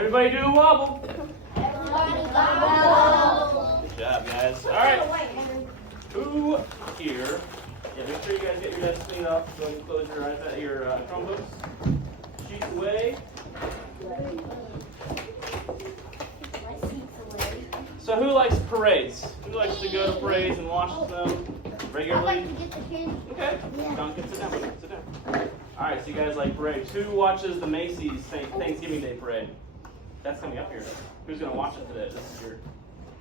Everybody do a wobble. Everybody wobble. Good job, guys. All right. Who here? Yeah, make sure you guys get your desks cleaned up. Go ahead and close your Chromebooks. Sheets away. So who likes parades? Who likes to go to parades and watch them regularly? I like to get the kids. Okay. Yeah. Duncan, sit down. Sit down. All right, so you guys like parades. Who watches the Macy's Thanksgiving Day Parade? That's coming up here. Who's going to watch it today? This is your...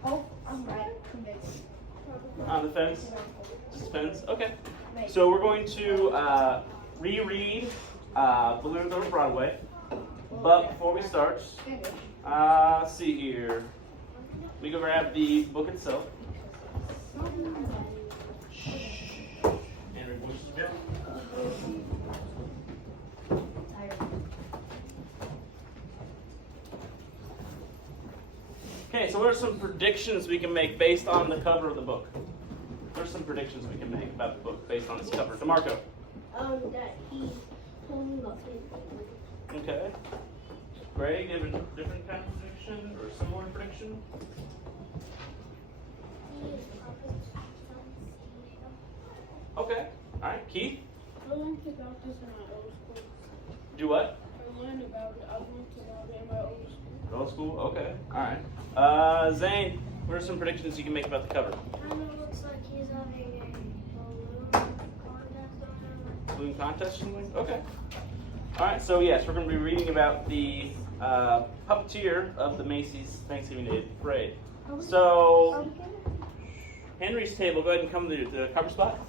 Oh, I'm right. On the fence? Just fence? Okay. So we're going to reread Balloons Over Broadway. But before we start, let's see here. We go grab the book itself. Andrew, voices go. Okay, so what are some predictions we can make based on the cover of the book? What are some predictions we can make about the book based on its cover? DeMarco. That he's pulling up his. Okay. Greg, you have a different kind of prediction or similar prediction? Okay. All right. Keith? I learned about this in my old school. Do what? I learned about it. I learned about it in my old school. Old school? Okay. All right. Zane, what are some predictions you can make about the cover? Kind of looks like he's having a balloon contest. Balloon contest or something? Okay. All right. So, yes, we're going to be reading about the puppeteer of the Macy's Thanksgiving Day Parade. So, Henry's table, go ahead and come to the cover spot.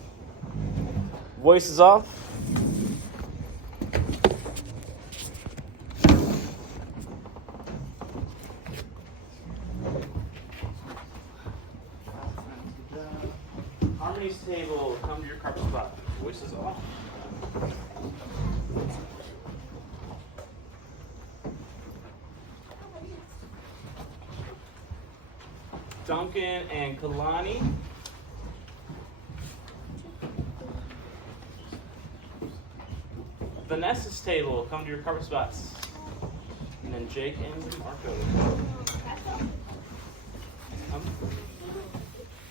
Voice is off. Harmony's table, come to your cover spot. Voice is off. Duncan and Kalani. Vanessa's table, come to your cover spots. And then Jake and DeMarco.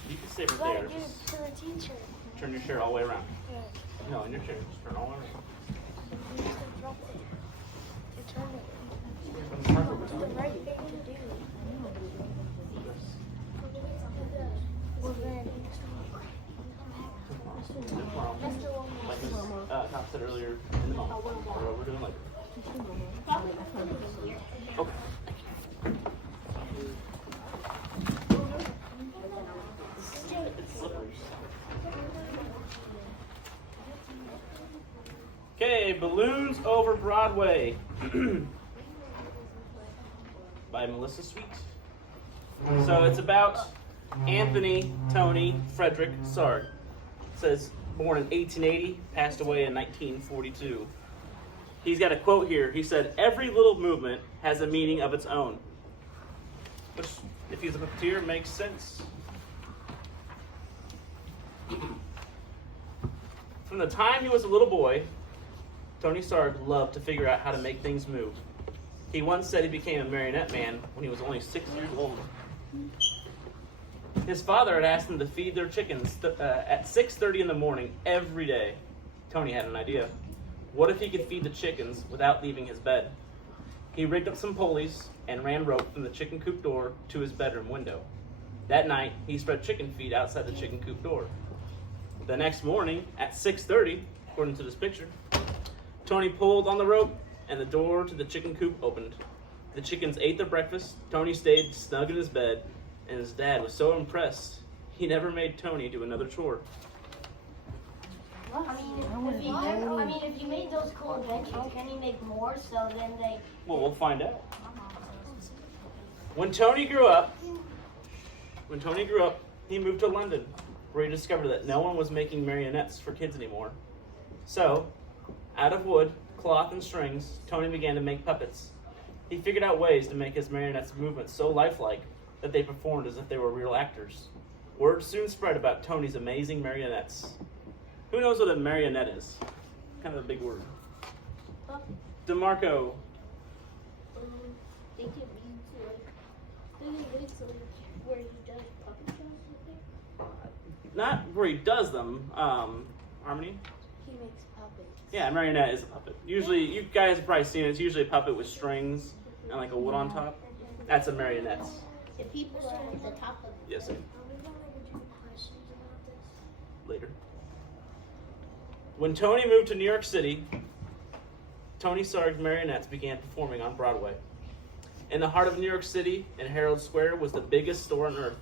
You can stay right there. Give it to the teacher. Turn your chair all the way around. No, in your chair. Just turn all the way around. You just drop it. To turn it. It's The right thing to do. Well then. Like Miss Top said earlier in the moment. Or what we're doing later. Okay. It's slippery. Okay, Balloons Over Broadway by Melissa Sweet. So it's about Anthony Tony Frederick Sard. It says born in 1880, passed away in 1942. He's got a quote here. He said, "Every little movement has a meaning of its own." Which, if he's a puppeteer, makes sense. From the time he was a little boy, Tony Sard loved to figure out how to make things move. He once said he became a marionette man when he was only 6 years old. His father had asked him to feed their chickens at 6:30 in the morning every day. Tony had an idea. What if he could feed the chickens without leaving his bed? He rigged up some pulleys and ran rope from the chicken coop door to his bedroom window. That night, he spread chicken feed outside the chicken coop door. The next morning, at 6:30, according to this picture, Tony pulled on the rope and the door to the chicken coop opened. The chickens ate their breakfast. Tony stayed snug in his bed, and his dad was so impressed, he never made Tony do another chore. If you made those cool inventions, can you make more so then they... Well, we'll find out. When Tony grew up, he moved to London, where he discovered that no one was making marionettes for kids anymore. So, out of wood, cloth, and strings, Tony began to make puppets. He figured out ways to make his marionettes' movements so lifelike that they performed as if they were real actors. Word soon spread about Tony's amazing marionettes. Who knows what a marionette is? Kind of a big word. DeMarco. think it means like, does it lead to like where he does puppet shows, I think? Not where he does them. Harmony? He makes puppets. Yeah, a marionette is a puppet. Usually, you guys have probably seen it. It's usually a puppet with strings and like a wood on top. That's a marionette. The people are at the top of Yes, sir. Later. When Tony moved to New York City, Tony Sarg's marionettes began performing on Broadway. In the heart of New York City, in Herald Square, was the biggest store on earth,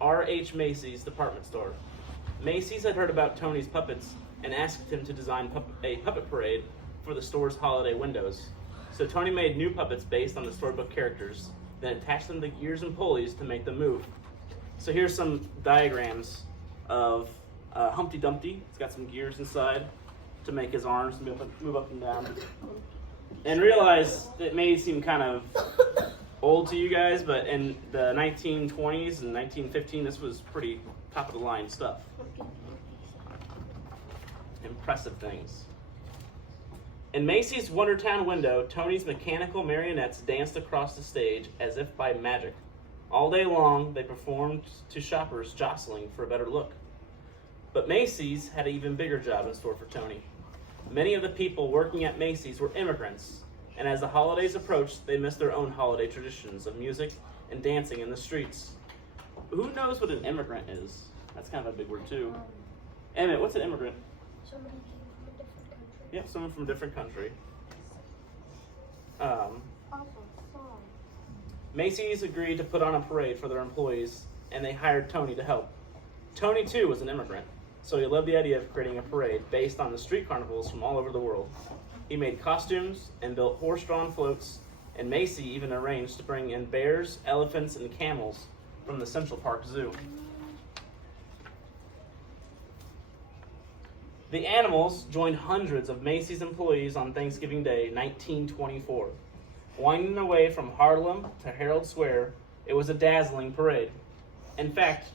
R.H. Macy's department store. Macy's had heard about Tony's puppets and asked him to design a puppet parade for the store's holiday windows. So Tony made new puppets based on the storybook characters, then attached them to gears and pulleys to make them move. So here's some diagrams of Humpty Dumpty. It's got some gears inside to make his arms move up and down. And realize it may seem kind of old to you guys, but in the 1920s and 1915, this was pretty top of the line stuff. Impressive things. In Macy's Wondertown window, Tony's mechanical marionettes danced across the stage as if by magic. All day long, they performed to shoppers jostling for a better look. But Macy's had an even bigger job in store for Tony. Many of the people working at Macy's were immigrants, and as the holidays approached, they missed their own holiday traditions of music and dancing in the streets. Who knows what an immigrant is? That's kind of a big word, too. Emmett, what's an immigrant? Somebody came from a different country. Yep, someone from a different country. Macy's agreed to put on a parade for their employees, and they hired Tony to help. Tony, too, was an immigrant, so he loved the idea of creating a parade based on the street carnivals from all over the world. He made costumes and built horse-drawn floats, and Macy even arranged to bring in bears, elephants, and camels from the Central Park Zoo. The animals joined hundreds of Macy's employees on Thanksgiving Day, 1924. Winding their way from Harlem to Herald Square, it was a dazzling parade. In fact,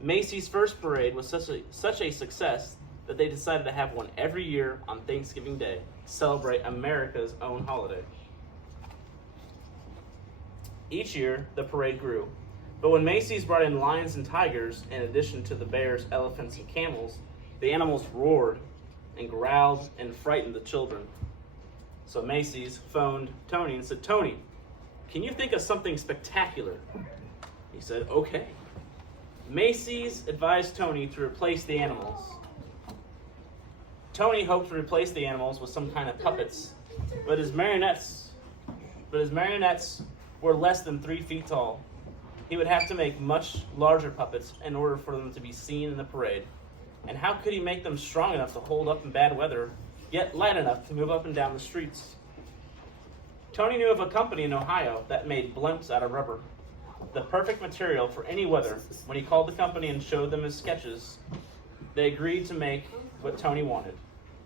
Macy's first parade was such a success that they decided to have one every year on Thanksgiving Day to celebrate America's own holiday. Each year, the parade grew. But when Macy's brought in lions and tigers, in addition to the bears, elephants, and camels, the animals roared and growled and frightened the children. So Macy's phoned Tony and said, "Tony, can you think of something spectacular?" He said, "Okay." Macy's advised Tony to replace the animals. Tony hoped to replace the animals with some kind of puppets, but his marionettes were less than 3 feet tall. He would have to make much larger puppets in order for them to be seen in the parade. And how could he make them strong enough to hold up in bad weather, yet light enough to move up and down the streets? Tony knew of a company in Ohio that made blimps out of rubber, the perfect material for any weather. When he called the company and showed them his sketches, they agreed to make what Tony wanted.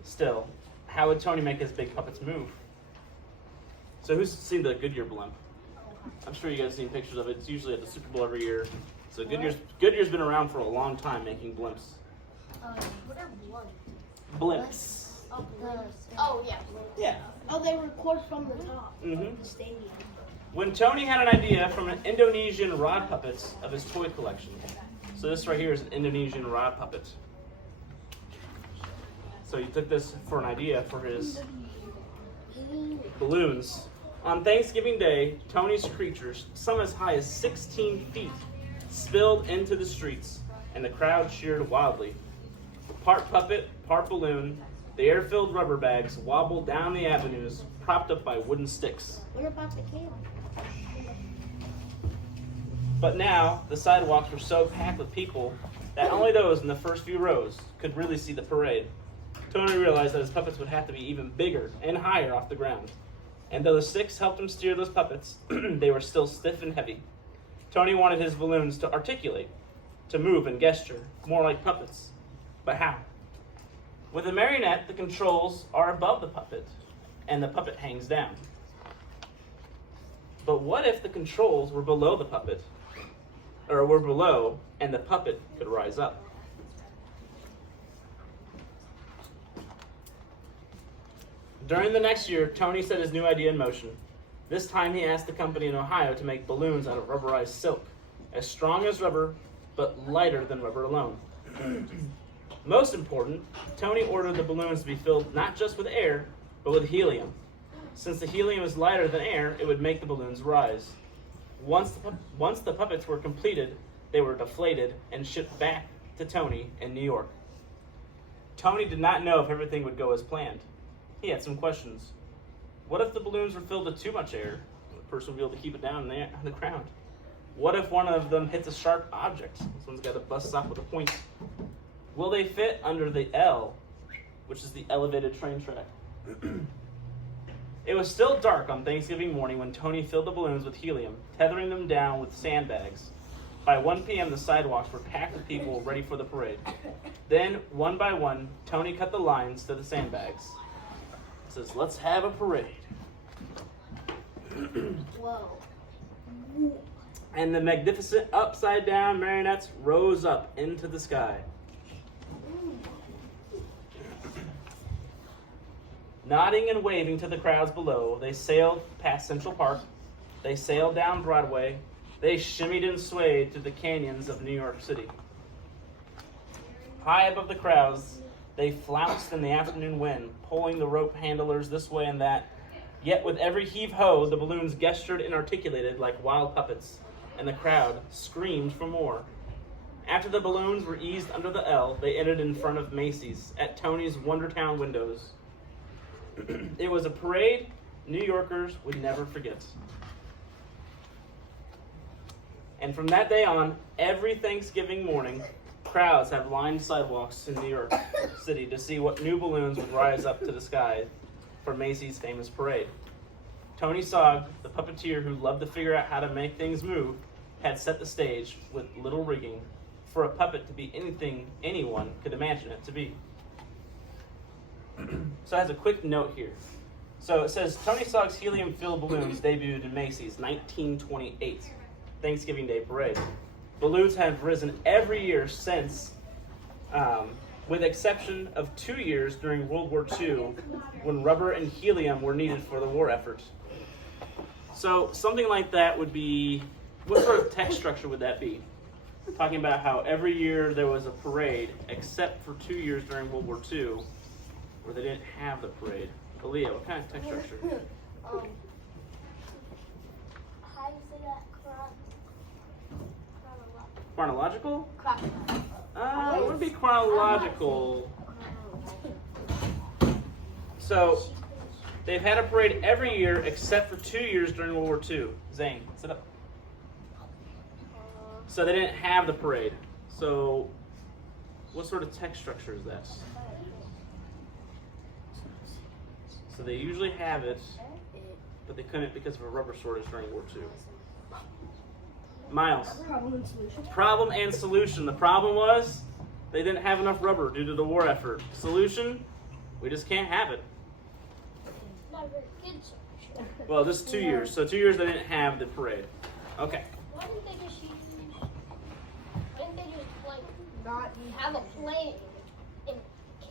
Still, how would Tony make his big puppets move? So who's seen the Goodyear blimp? I'm sure you guys have seen pictures of it. It's usually at the Super Bowl every year. So Goodyear's been around for a long time making blimps. What are blood? Blimps. Oh, yeah. Yeah. Oh, they record from the top Mm-hmm. of the stadium. When Tony had an idea from an Indonesian rod puppets of his toy collection. So this right here is an Indonesian rod puppet. So he took this for an idea for his balloons. On Thanksgiving Day, Tony's creatures, some as high as 16 feet, spilled into the streets, and the crowd cheered wildly. Part puppet, part balloon, the air-filled rubber bags wobbled down the avenues, propped up by wooden sticks. What about the camel? But now, the sidewalks were so packed with people that only those in the first few rows could really see the parade. Tony realized that his puppets would have to be even bigger and higher off the ground. And though the sticks helped him steer those puppets, they were still stiff and heavy. Tony wanted his balloons to articulate, to move and gesture, more like puppets. But how? With a marionette, the controls are above the puppet, and the puppet hangs down. But what if the controls were below the puppet, or were below, and the puppet could rise up? During the next year, Tony set his new idea in motion. This time he asked the company in Ohio to make balloons out of rubberized silk, as strong as rubber, but lighter than rubber alone. Most important, Tony ordered the balloons to be filled not just with air, but with helium. Since the helium is lighter than air, it would make the balloons rise. Once the puppets were completed, they were deflated and shipped back to Tony in New York. Tony did not know if everything would go as planned. He had some questions. What if the balloons were filled with too much air? The person would be able to keep it down on the ground. What if one of them hits a sharp object? This one's got to bust off with a point. Will they fit under the L, which is the elevated train track? It was still dark on Thanksgiving morning when Tony filled the balloons with helium, tethering them down with sandbags. By 1 p.m., the sidewalks were packed with people ready for the parade. Then, one by one, Tony cut the lines to the sandbags. He says, "Let's have a parade." Whoa. And the magnificent upside-down marionettes rose up into the sky. Nodding and waving to the crowds below, they sailed past Central Park. They sailed down Broadway. They shimmied and swayed through the canyons of New York City. High above the crowds, they flounced in the afternoon wind, pulling the rope handlers this way and that. Yet with every heave-ho, the balloons gestured and articulated like wild puppets, and the crowd screamed for more. After the balloons were eased under the L, they entered in front of Macy's at Tony's Wondertown windows. It was a parade New Yorkers would never forget. And from that day on, every Thanksgiving morning, crowds have lined sidewalks in New York City to see what new balloons would rise up to the sky for Macy's famous parade. Tony Sogg, the puppeteer who loved to figure out how to make things move, had set the stage with little rigging for a puppet to be anything anyone could imagine it to be. So it has a quick note here. So it says, Tony Sogg's helium-filled balloons debuted in Macy's 1928 Thanksgiving Day Parade. Balloons have risen every year since, with exception of 2 years during World War II, when rubber and helium were needed for the war effort. So something like that would be, what sort of text structure would that be? Talking about how every year there was a parade, except for 2 years during World War II, where they didn't have the parade. Aaliyah, what kind of text structure? How do you say that? Chronological? Chronological. It would be chronological. So, they've had a parade every year except for 2 years during World War II. Zane, sit up. So they didn't have the parade. So, what sort of text structure is that? So they usually have it, but they couldn't because of a rubber shortage during World War II. Miles. Problem and solution. Problem and solution. The problem was they didn't have enough rubber due to the war effort. Solution, we just can't have it. Not a very good solution. Well, just 2 years. So 2 years they didn't have the parade. Okay. Why didn't they just like not have a plane and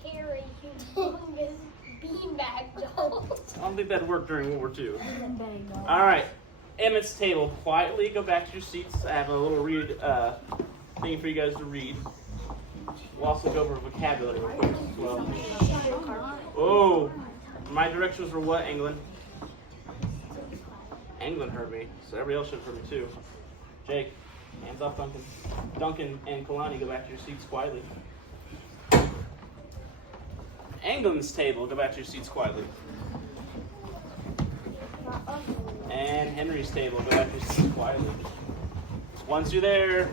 carry humongous beanbag dolls? I don't think that worked during World War II. All right. Emmett's Table. Quietly go back to your seats. I have a little read thing for you guys to read. We'll also go over vocabulary real quick as well. Oh, my directions were what, England? England heard me, so everybody else should have heard me too. Jake, hands off Duncan. Duncan and Kalani, go back to your seats quietly. England's Table, go back to your seats quietly. And Henry's Table, go back to your seats quietly. Once you're there,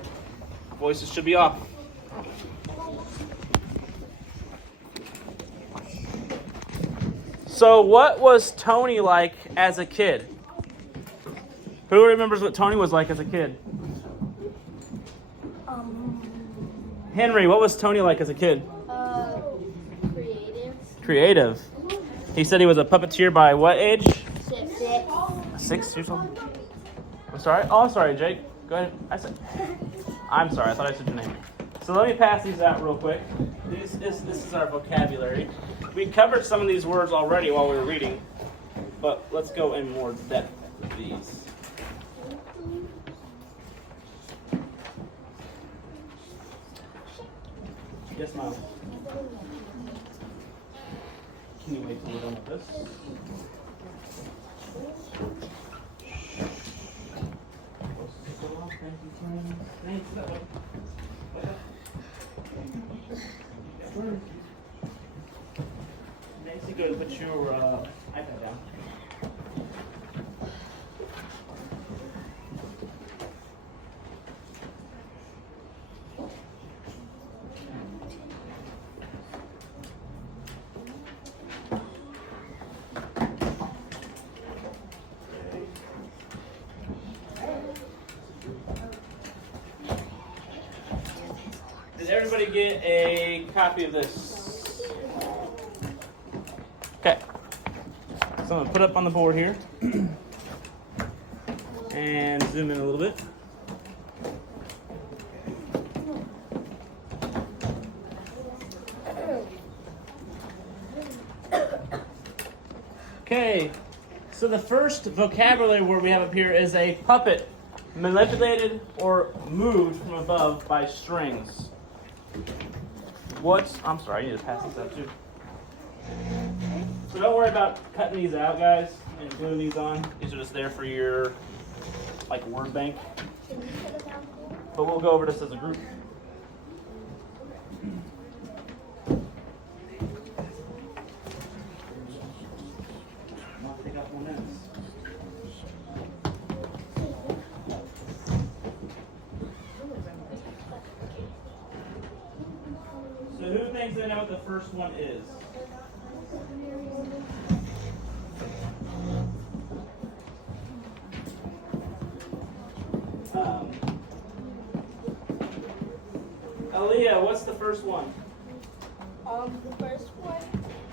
voices should be off. So what was Tony like as a kid? Who remembers what Tony was like as a kid? Henry, what was Tony like as a kid? Creative. Creative. He said he was a puppeteer by what age? 6. 6 years old? I'm sorry? Oh, I'm sorry, Jake. Go ahead. I'm sorry. I thought I said your name. So let me pass these out real quick. This is our vocabulary. We covered some of these words already while we were reading, but let's go in more depth with these. Yes, Mom. Can you wait till we're done with this? Nancy, go put your iPad down. Did everybody get a copy of this? Okay. So I'm going to put up on the board here. And zoom in a little bit. Okay. So the first vocabulary word we have up here is a puppet, manipulated or moved from above by strings. I'm sorry, I need to pass this out too. So don't worry about cutting these out, guys, and gluing these on. These are just there for your, like, word bank. But we'll go over this as a group. So who thinks they know what the first one is? Aaliyah, what's the first one? The first one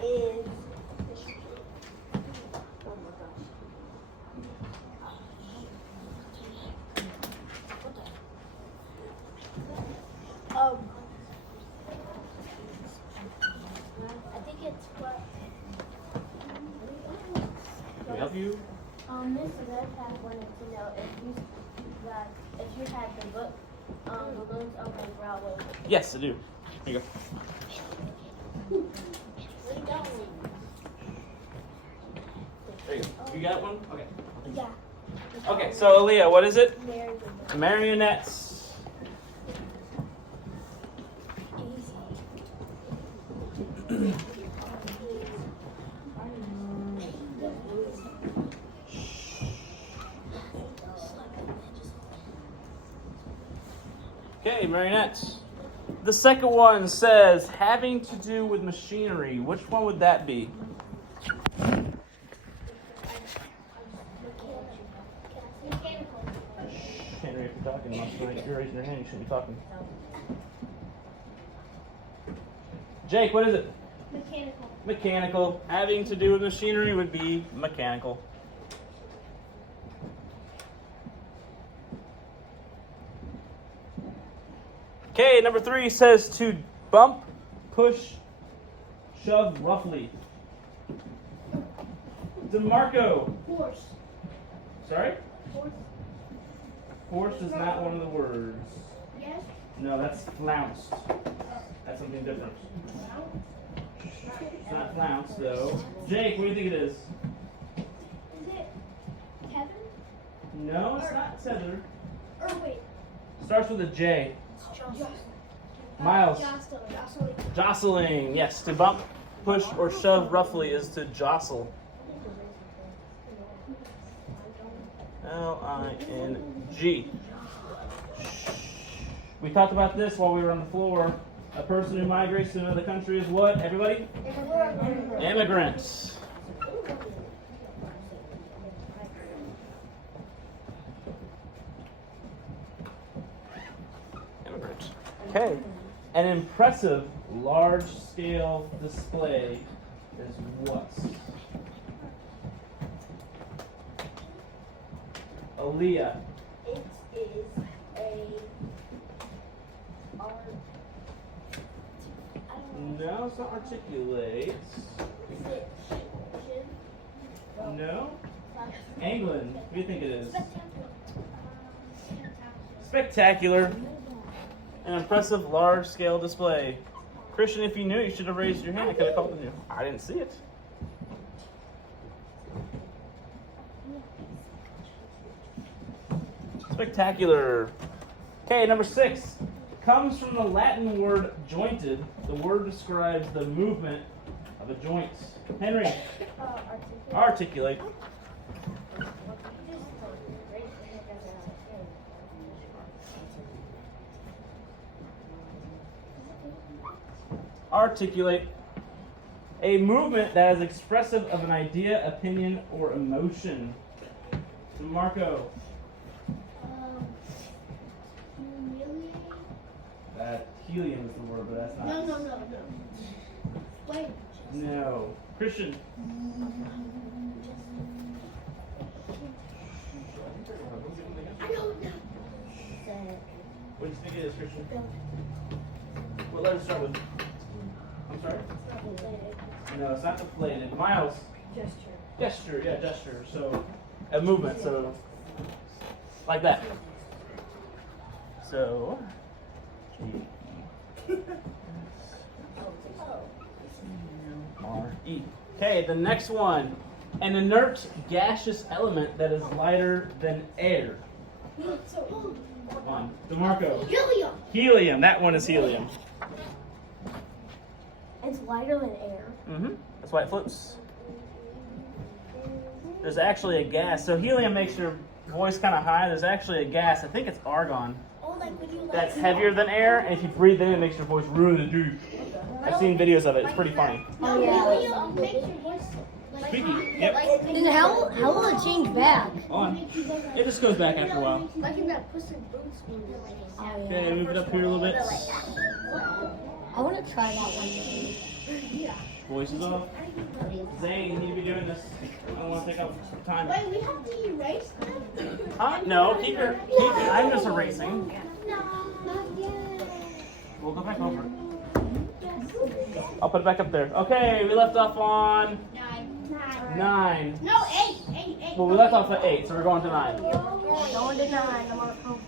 is. Oh my gosh. I think it's what. Can we help you? Miss Redpath wanted to know if you had the book, Balloons Over Broadway. Yes, I do. Here you go. Where you going? There you go. You got one? Okay. Yeah. Okay, so Aaliyah, what is it? Mary. Marionettes. Okay, marionettes. The second one says having to do with machinery. Which one would that be? Henry, if you're talking, if you're raising your hand, you shouldn't be talking. Jake, what is it? Mechanical. Mechanical. Having to do with machinery would be mechanical. Okay, number 3 says to bump, push, shove roughly. DeMarco. Horse. Sorry? Horse. Horse is not one of the words. Yes. No, that's flounced. That's something different. It's not flounced, though. Jake, what do you think it is? Is it Heather? No, it's not tether. Or wait. Starts with a J. Jocelyn. Miles. Jocelyn. Jostling. Yes, to bump, push, or shove roughly is to jostle. L-I-N-G. We talked about this while we were on the floor. A person who migrates to another country is what, everybody? Immigrants. Immigrant. Okay. An impressive large-scale display is what? Aaliyah. It is a art. I don't know. No, it's not articulate. Is it? No. England. What do you think it is? Spectacular. An impressive large-scale display. Christian, if you knew, you should have raised your hand. I could have called on you. I didn't see it. Spectacular. Okay, number 6. Comes from the Latin word jointed. The word describes the movement of a joint. Henry, articulate. Articulate. A movement that is expressive of an idea, opinion, or emotion. Marco. That helium is the word, but that's not. No. Wait. No. Christian. I don't know. What do you think it is, Christian? What letter start with? I'm sorry? No, it's not deflated. Miles. Gesture, yeah, gesture. So, a movement, so, like that. So, R-E. Okay, the next one. An inert gaseous element that is lighter than air. One. DeMarco. Helium. Helium. That one is helium. It's lighter than air. Mm-hmm. That's why it floats. There's actually a gas. So helium makes your voice kind of high. There's actually a gas. I think it's argon. Oh, like when you That's heavier than air, and if you breathe in, it makes your voice really deep. I've seen videos of it. It's pretty funny. Oh yeah. Makes your voice Squeaky. Yep. Then how will it change back? On. It just goes back after a while. Like in that Puss in Boots movie. Okay, move it up here a little bit. I want to try that one day. Voices off. Zane, you need to be doing this. I don't want to take up time. Wait, we have to erase that? Huh? No, keep your. I'm just erasing. No, not yet. We'll go back over it. I'll put it back up there. Okay, we left off on 9. No, 8. Well, we left off at 8, so we're going to 9. Going to 9. I'm on home.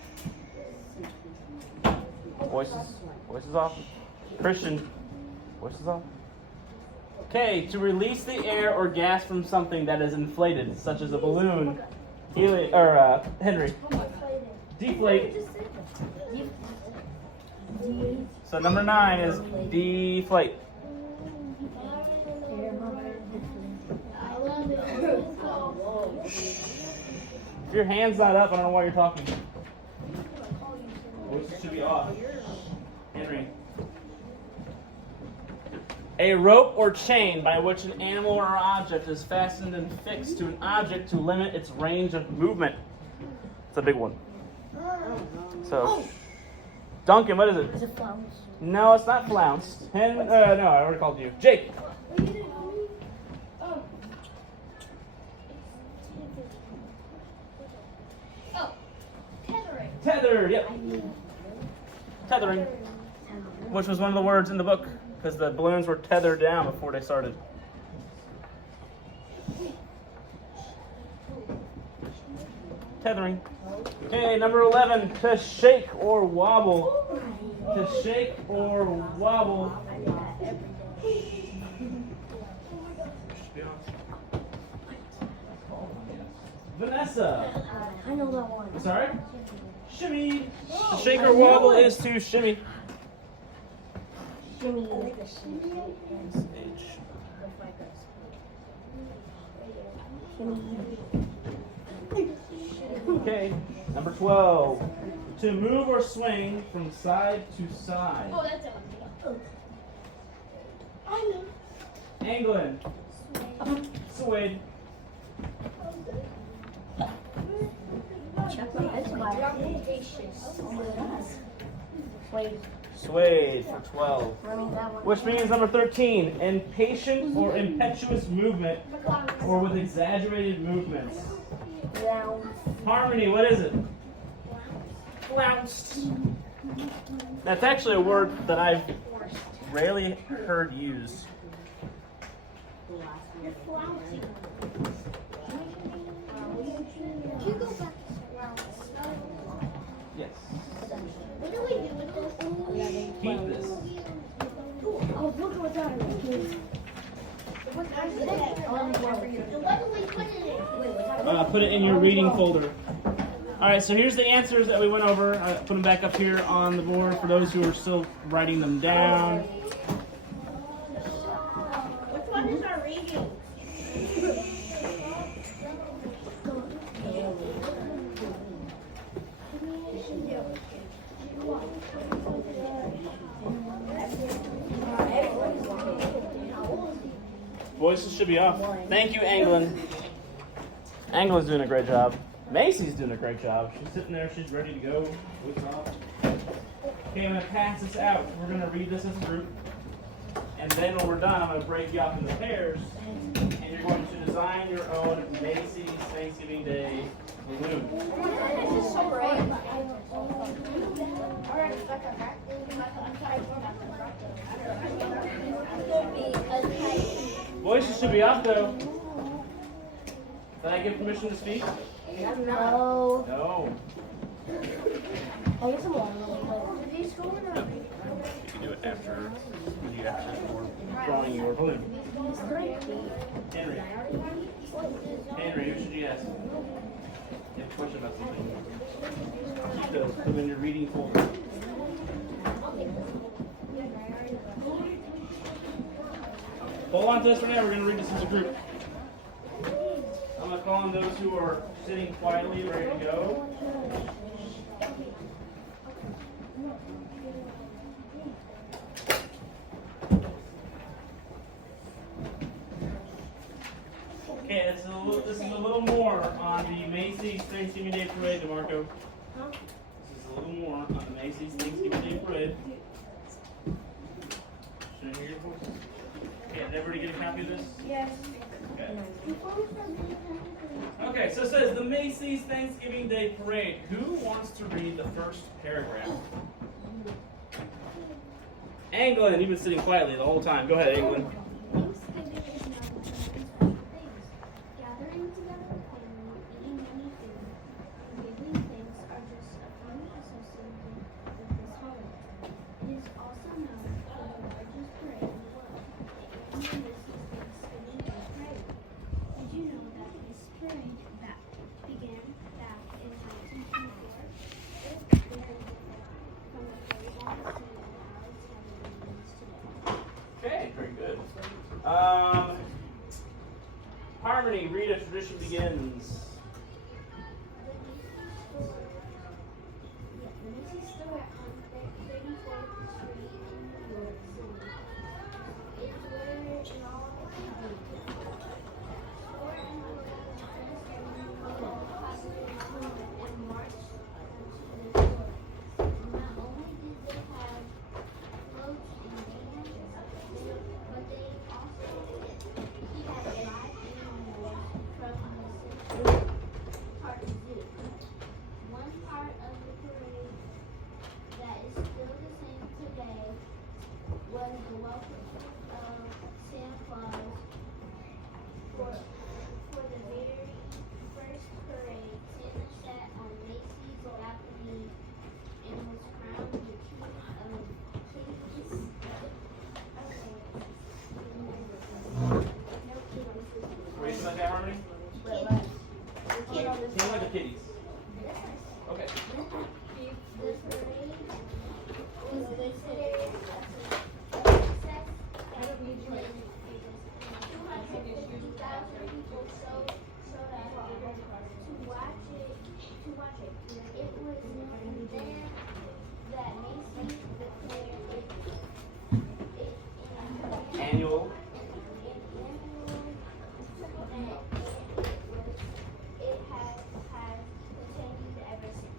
Voices off. Christian, voices off. Okay, to release the air or gas from something that is inflated, such as a balloon. Henry. Deflate. So number 9 is deflate. If your hand's not up, I don't know why you're talking. Voices should be off. Henry. A rope or chain by which an animal or object is fastened and fixed to an object to limit its range of movement. It's a big one. So, Duncan, what is it? Is it flounce? No, it's not flounced. No, I already called you. Jake. Tether, yep. Tethering. Which was one of the words in the book, because the balloons were tethered down before they started. Tethering. Okay, number 11, to shake or wobble. To shake or wobble. Vanessa. I know that one. Sorry? Shimmy. To shake or wobble is to shimmy. Jimmy. Okay, number 12. To move or swing from side to side. Oh, that's it. I know. England. Swayed. Wait, Swayed for 12. learning that one. Which means number 13. Impatient or impetuous movement or with exaggerated movements. Round. Harmony, what is it? Flounced. That's actually a word that I've rarely heard used. Put it in your reading folder. All right, so here's the answers that we went over. I put them back up here on the board for those who are still writing them down. Which one is our reading? Voices should be off. Thank you, Anglin. Anglin's doing a great job. Macy's doing a great job. She's sitting there. She's ready to go. Voice off. Okay, I'm going to pass this out. We're going to read this as a group. And then when we're done, I'm going to break you up into pairs. And you're going to design your own Macy's Thanksgiving Day balloon. This is so bright. Voices should be up, though. Did I give permission to speak? No. No. I guess I'm on. You can do it after drawing your balloon. Henry. Henry, who should you ask? You have a question about something. Keep those. Put them in your reading folder. Hold on to this right now. We're going to read this as a group. I'm going to call on those who are sitting quietly, ready to go. Okay, this is a little more on the Macy's Thanksgiving Day Parade, DeMarco. This is a little more on the Macy's Thanksgiving Day Parade. Should I hear your voice? Okay, everybody get a copy of this? Yes. Okay. Okay, so it says the Macy's Thanksgiving Day Parade. Who wants to read the first paragraph? Anglin, you've been sitting quietly the whole time. Go ahead, Anglin. Thanksgiving is not a time to spend things. Gathering together with family, eating many food, and giving thanks are just a fun associated with this holiday. It is also known for the largest parade in the world, the annual Macy's Thanksgiving Day Parade. Did you know that this parade that began back in 1924 is very different from the parade that is seen at Alexander today? Okay, very good. Harmony, read A Tradition Begins. The Macy's store on 34th Street in New York City. It's where it all began. Store and in March to the store. Not only did they have floats and bands, but they also had live animals from the Central Park Zoo. One part of the parade that is still the same today was the welcome of Santa Claus. For the very first parade, Santa sat on Macy's balcony and was crowned the king of kings. Were you like that, Harmony? King of the Kitties. Okay. The parade was considered a success. 250,000 people showed up to watch it. It was then that Macy's declared it Annual. It has continued ever since.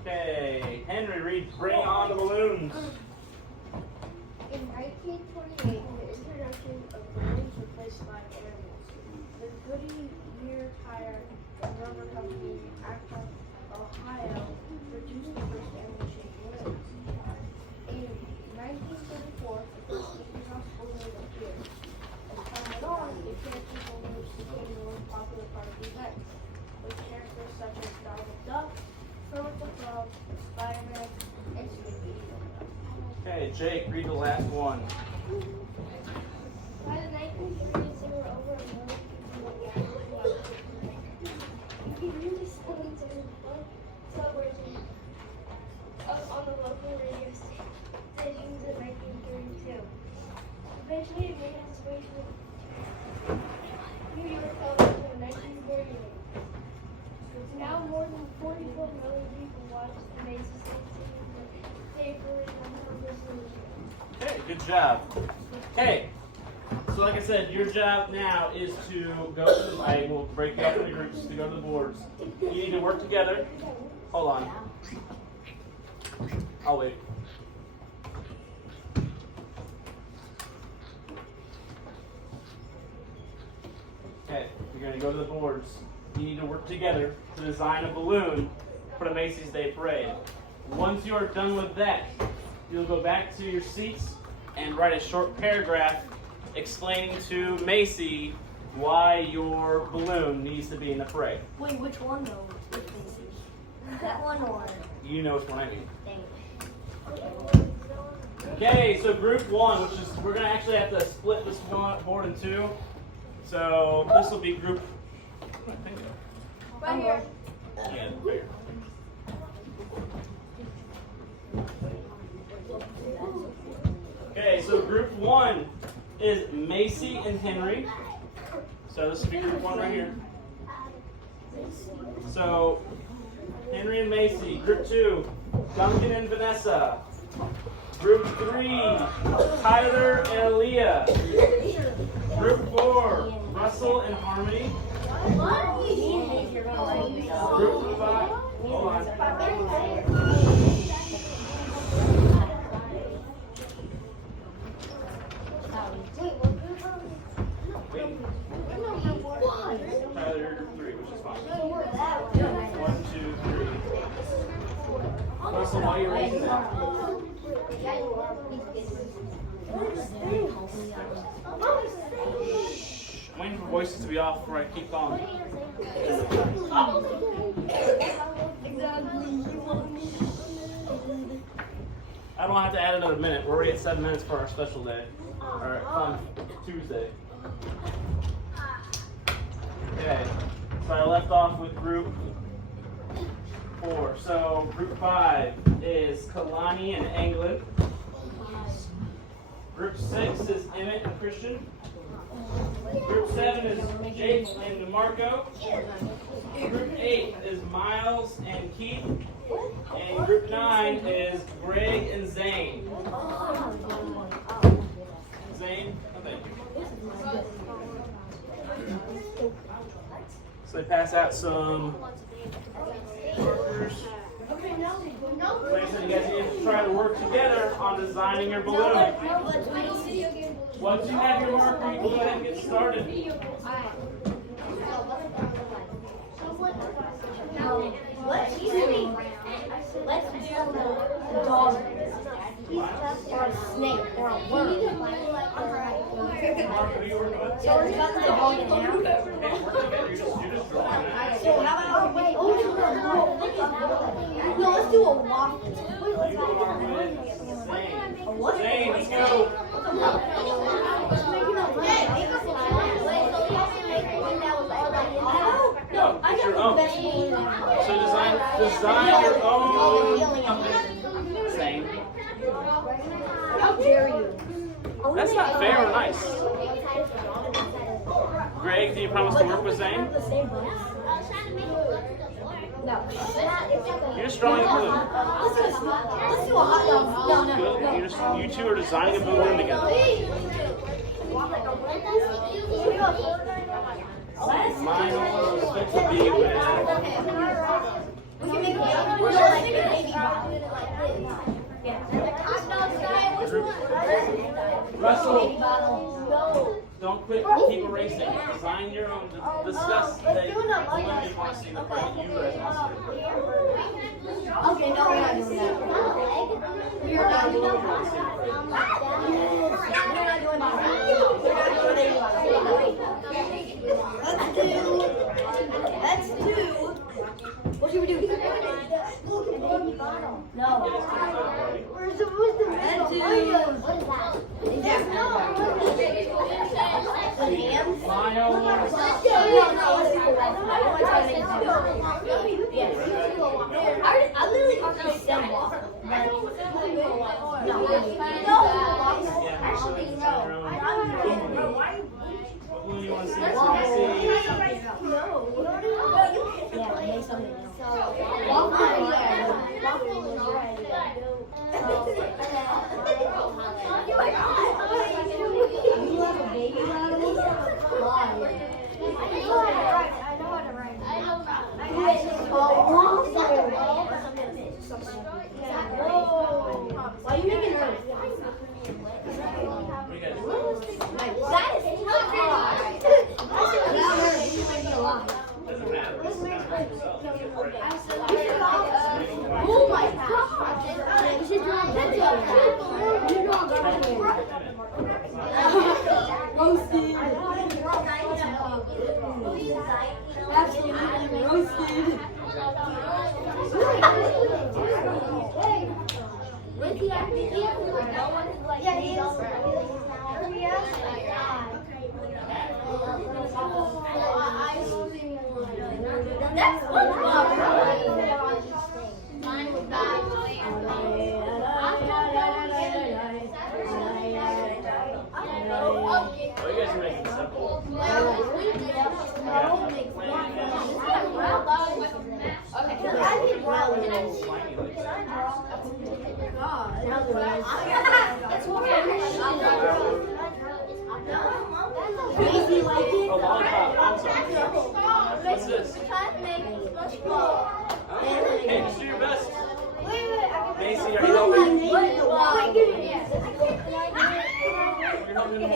Okay, Henry, read Bring On the Balloons. In 1928, the introduction of balloons replaced live animals. The Goodyear Tire and Rubber Company in Akron, Ohio, produced the first animal-shaped balloons. In 1934, the first Mickey Mouse balloon appeared. As time went on, the character balloons became the most popular part of the event, with characters such as Donald Duck, Kermit the Frog, Spider-Man, and Snoopy. Okay, Jake, read the last one. By the 1930s, there were over 1 million Emancipation New York television in 1948. Now more than 44 million people watch the Macy's Thanksgiving paper and on television. Okay, good job. Okay, so like I said, your job now is to go to the, I will break you up into groups to go to the boards. You need to work together. Hold on. I'll wait. Okay, you're going to go to the boards. You need to work together to design a balloon for the Macy's Day Parade. Once you are done with that, you'll go back to your seats and write a short paragraph explaining to Macy why your balloon needs to be in the parade. Wait, which one though? Which Macy's? That one or You know which one I mean. dang. Okay, so group one, which is, we're going to actually have to split this board in two. So this will be group, I think, Right here. yeah, right here. Okay, so group one is Macy and Henry. So this will be group one right here. So Henry and Macy. Group two, Duncan and Vanessa. Group three, Tyler and Aaliyah. Group four, Russell and Harmony. Group five, hold on. Wait. Tyler, you're group three, which is fine. 1, 2, 3. Russell, why are you raising that? I'm waiting for voices to be off before I keep going. I don't have to add another minute. We're already at 7 minutes for our special day. Our fun Tuesday. Okay, so I left off with group 4. So group 5 is Kalani and Anglin. Group 6 is Emmett and Christian. Group 7 is Jake and DeMarco. Group 8 is Miles and Keith. And group 9 is Greg and Zane. Zane? Oh, thank you. So they pass out some markers. Like I said, you guys need to try to work together on designing your balloon. Once you have your marker, you can go ahead and get started. Let's do the dog or a snake or a worm. Mark, what are you working with? So we're cutting the dog in half. Okay, work together. You're just drawing it. So how about no, let's do a waffle. You are with Zane. A what? Zane, let's go. No, it's your own. So design your own company. Zane. How dare you? That's not fair or nice. Greg, do you promise to work with Zane? No. You're just drawing a balloon. Let's do a hot dog. No. Good. You two are designing a balloon together. Mine was meant to be with We can make Russell. Don't quit. Keep erasing. Design your own. Discuss the balloon you want to see in the front. You guys want to see. Okay, no, we're not doing that. We're not doing that. Let's do. What should we do? No. We're supposed to Let's do. I literally have to send waffle. Yeah, actually, design your own. Who do you want to see? Yeah, make something else. You have a baby rattle? Why? Why are you making noise? What do you guys do? That is Doesn't matter. Oh my god! You should draw a picture. You draw a picture. Roasted. Absolutely roasted. That's Oh, you guys are making simple. Slimy like that. Crazy like it? Oh, lollipop. I'm sorry. What's this? Hey, just do your best. Macy, are you helping? You're helping him?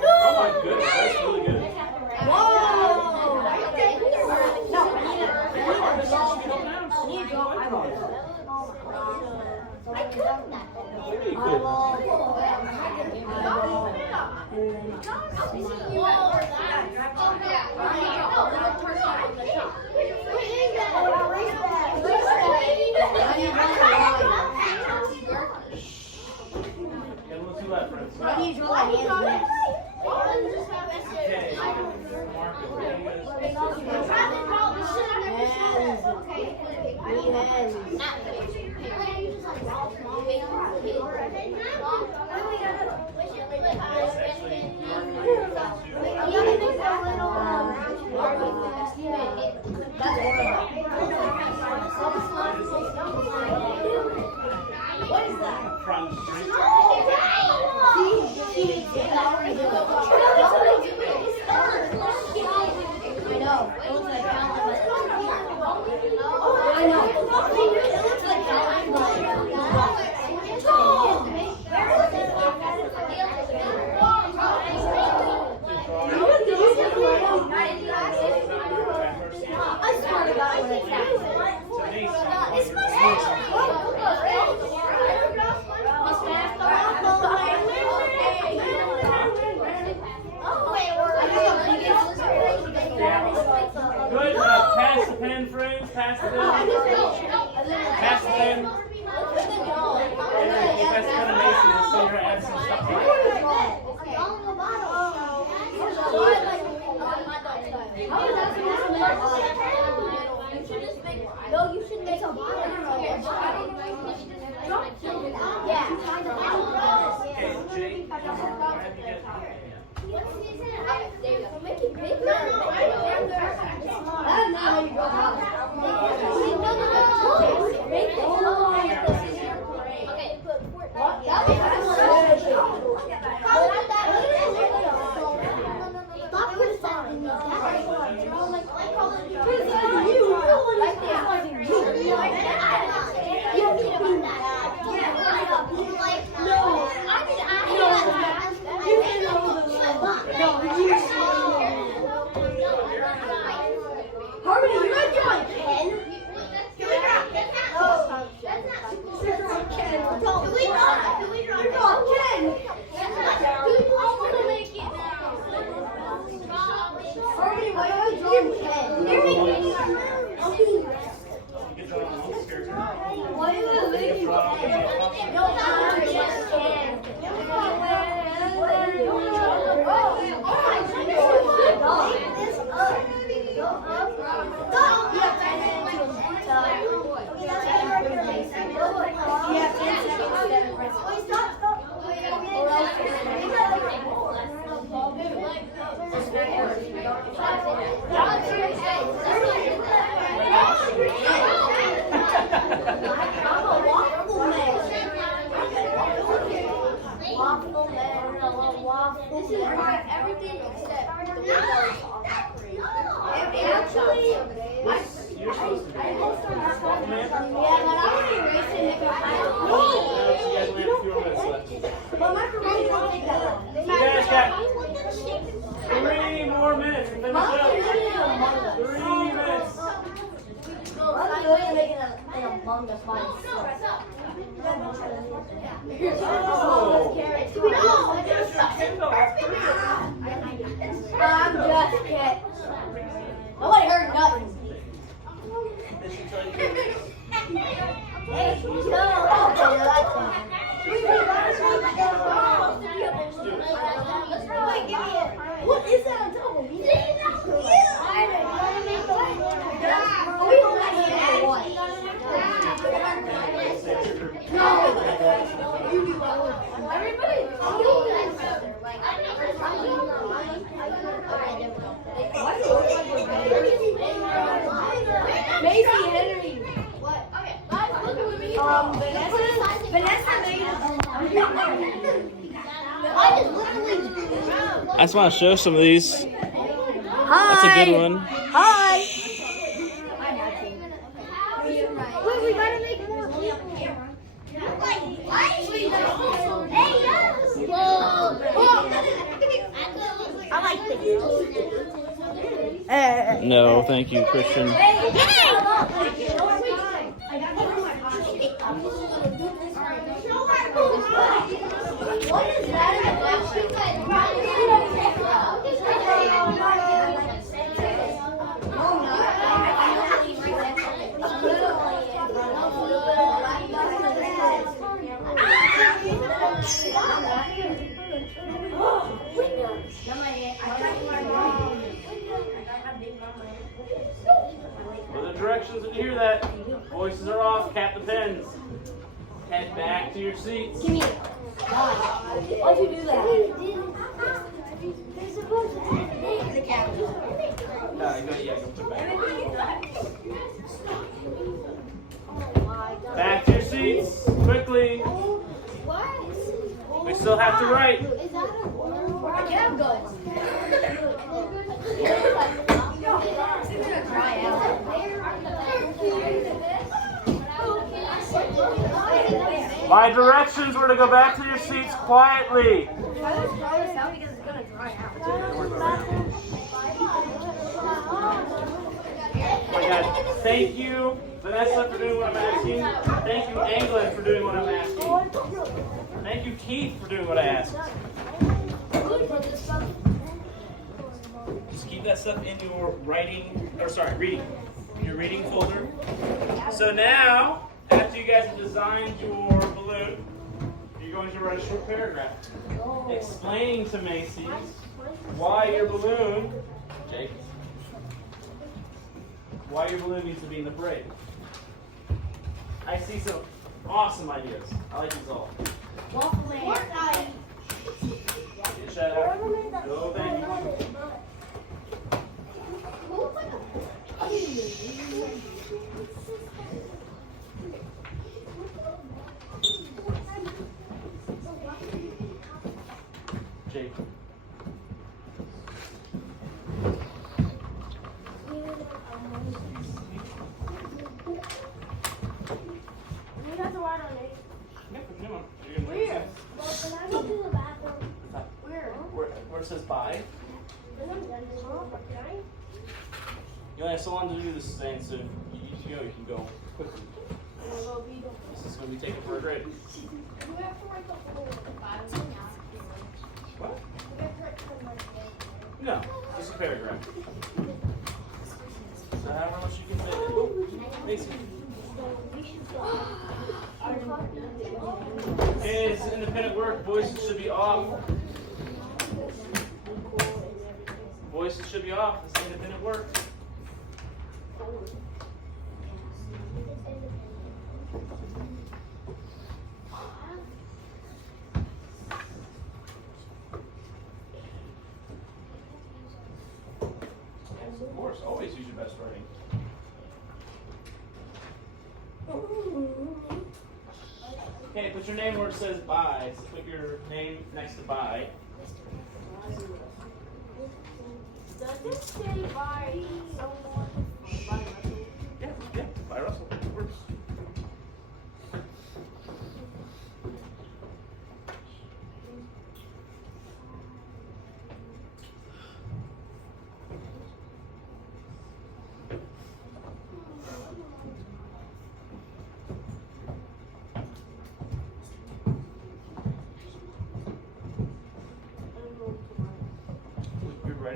Oh my goodness, that's really good. Very good. Yeah, we'll do that, friends. Why do you draw my hands next? Okay, Marcus, what do you What is that? From drink? I know. It looks like I know. It looks like I swear to God when it's Good. Pass the pen, friends. Pass the pen. Pass the pen. And then we'll pass the pen to Macy and see her add some stuff to it. No, you should make a bottle. Yeah. Okay, Jake. I have to get. Make it bigger. That's not how you go out. Okay, put Stop criticizing me. Actually, You're supposed to be. yeah, Man. but I'm already racing if No, you guys only have a few more minutes left. But macaroni won't take that long. You guys got 3 more minutes to finish up. 3 minutes. I'm really making an Among Us by myself. I'm just kidding. Nobody heard nothing. Hey, no, that's fine. What is that on top of me? Are we holding that or what? No. You do what? Everybody. Macy Henry. Vanessa made I just literally. I just want to show some of these. Hi. That's a good one. Hi. Wait, we gotta make more. Hey, yes. I like this. No, thank you, Christian. What is For the directions, when you hear that, voices are off, cap the pens. Head back to your seats. Give me it. Why'd you do that? They're supposed to take the camera. Go put it back. Back to your seats, quickly. We still have to write. I can't go. It's gonna dry out. By directions, we're to go back to your seats quietly. I because it's gonna dry out. Oh my God. Thank you, Vanessa, for doing what I'm asking. Thank you, England, for doing what I'm asking. Thank you, Keith, for doing what I asked. Just keep that stuff in your reading, your reading folder. So now, after you guys have designed your balloon, you're going to write a short paragraph explaining to Macy's why your balloon, Jake, why your balloon needs to be in the parade. I see some awesome ideas. I like these all. Shout out. Go, thank you. Jake. Where it says bye. You only have so long to do this thing, so if you need to go, you can go quickly. This is going to be taken for a grade. What? No, just a paragraph. So however much you can fit. Oh, Macy. Okay, this is independent work. Voices should be off. Voices should be off. This is independent work. Yes, of course. Always use your best writing. Okay, put your name where it says bye. So put your name next to bye. Does it say bye somewhere?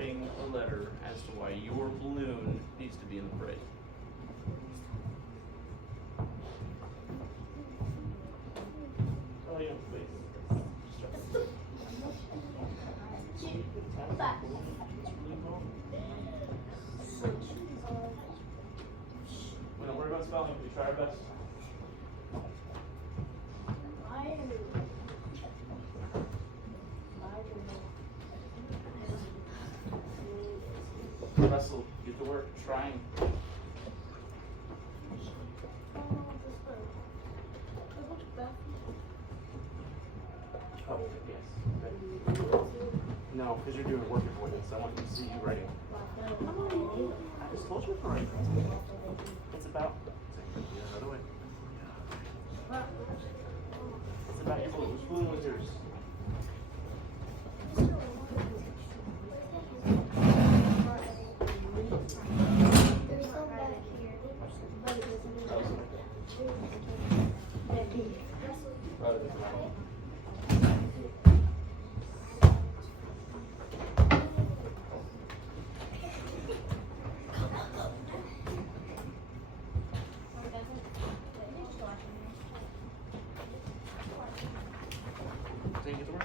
writing a letter as to why your balloon needs to be in the parade. Oh, yeah, please. We don't worry about spelling, we try our best. Russell, get to work trying. Oh, yes. Okay. No, because you're doing work avoidance. I want you to see you writing. I just told you to write. It's about. The other way. It's about your balloon. Which balloon was yours? There's some back here, but it So you get to work?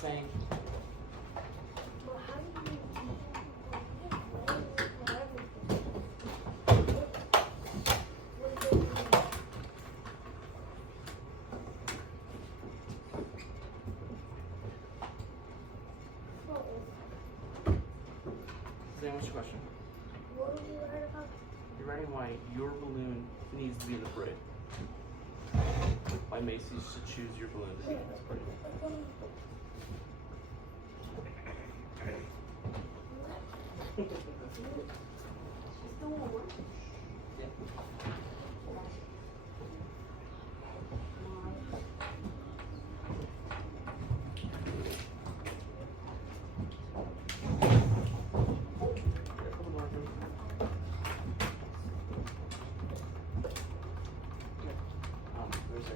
Saying. Sam, what's your question? What did you write about? You're writing why your balloon needs to be in the parade. Why Macy's should choose your balloon to be in this parade. Yeah. There's a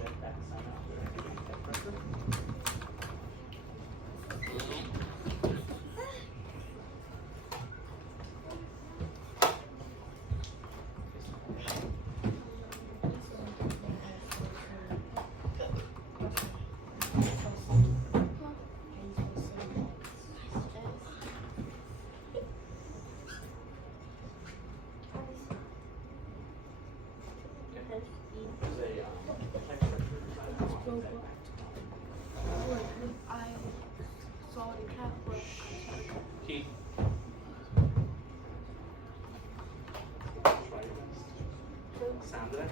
jet back sign out there. Jet pressure. There's a jet pressure sign out on that. I saw it in Catholic. Keith. time today?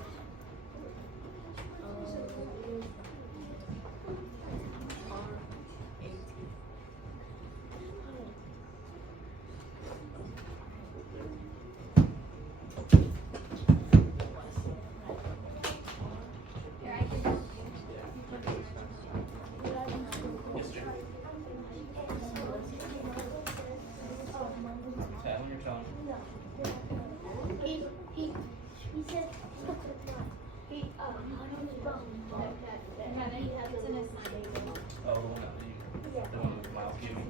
Yes, Jim. Tell when you're telling. He said he on his phone that he has in his Oh, the one that the one that Miles gave me.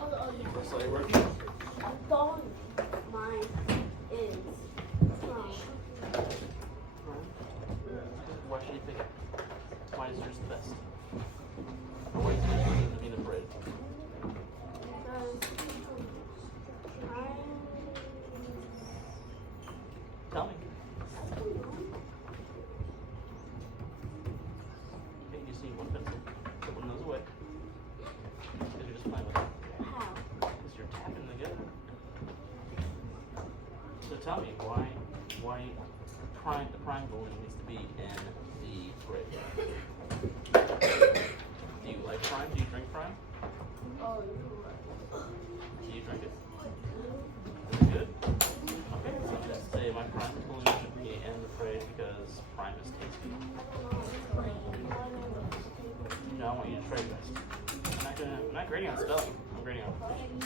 Oh yeah. So you're working? I thought mine is from. Why should you pick it? Why is yours the best? Or why is yours better than the bread? Tell me. Okay, you just need one pencil. Put one of those away. Because you're just playing with it. How? Because you're tapping together. So tell me, why the prime bowling needs to be in the bread? Do you like prime? Do you drink prime? Oh, Do you drink it? Is it good? Okay, so just say my prime bowling should be in the bread because prime is tasty. No, I want you to try this. I'm not grading on spelling. I'm grading on proficiency.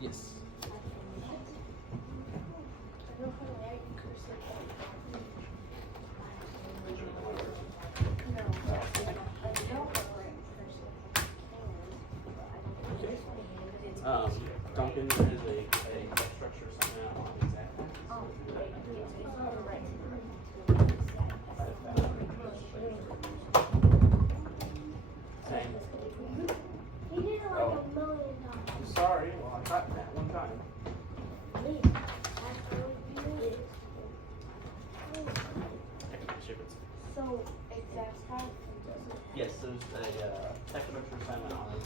Yes. Duncan, there is a structure somewhere on exact. Same. He did it like a million times. I'm sorry. Well, I tried that one time. So exact time. Yes, there's a textbook assignment on it.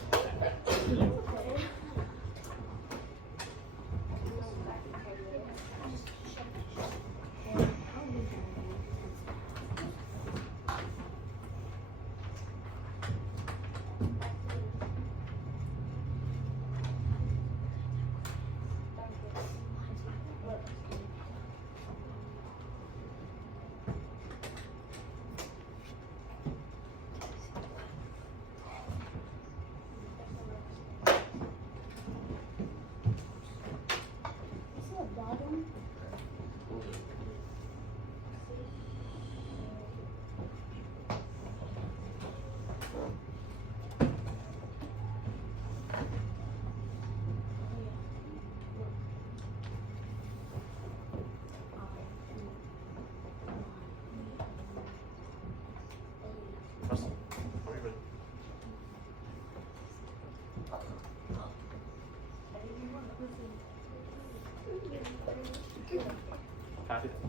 Russell, are you ready? Copy that.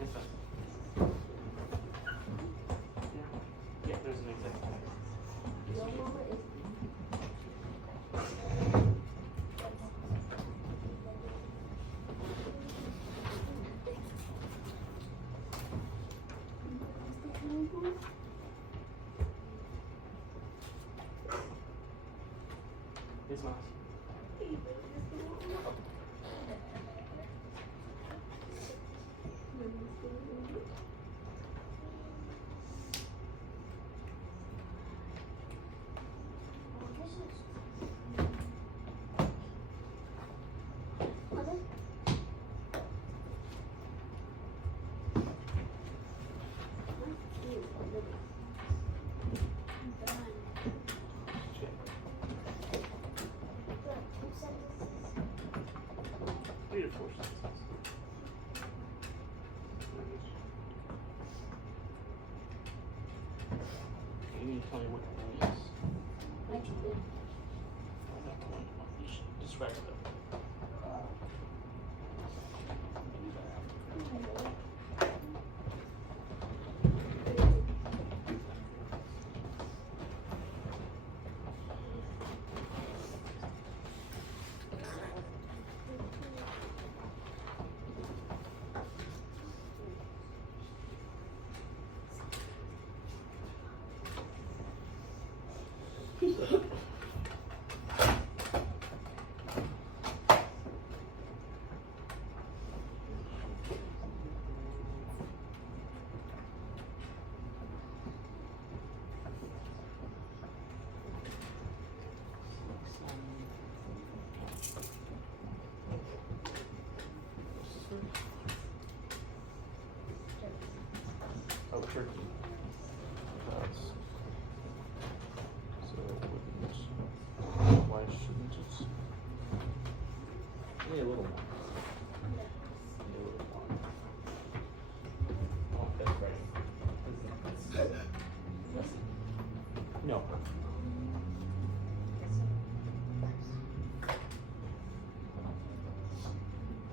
Yes, sir. Yeah, there's an example. Yes, Miles. Three to four sentences. You need to tell me what the name is. You should describe it. Oh, turkey. So it wouldn't. Why shouldn't it? Maybe a little more. Maybe a little more. Oh, that's right. No.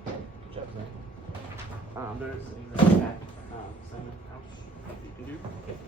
Good job, Zach. There's exactly back. Simon, Ouch. You can do. Okay.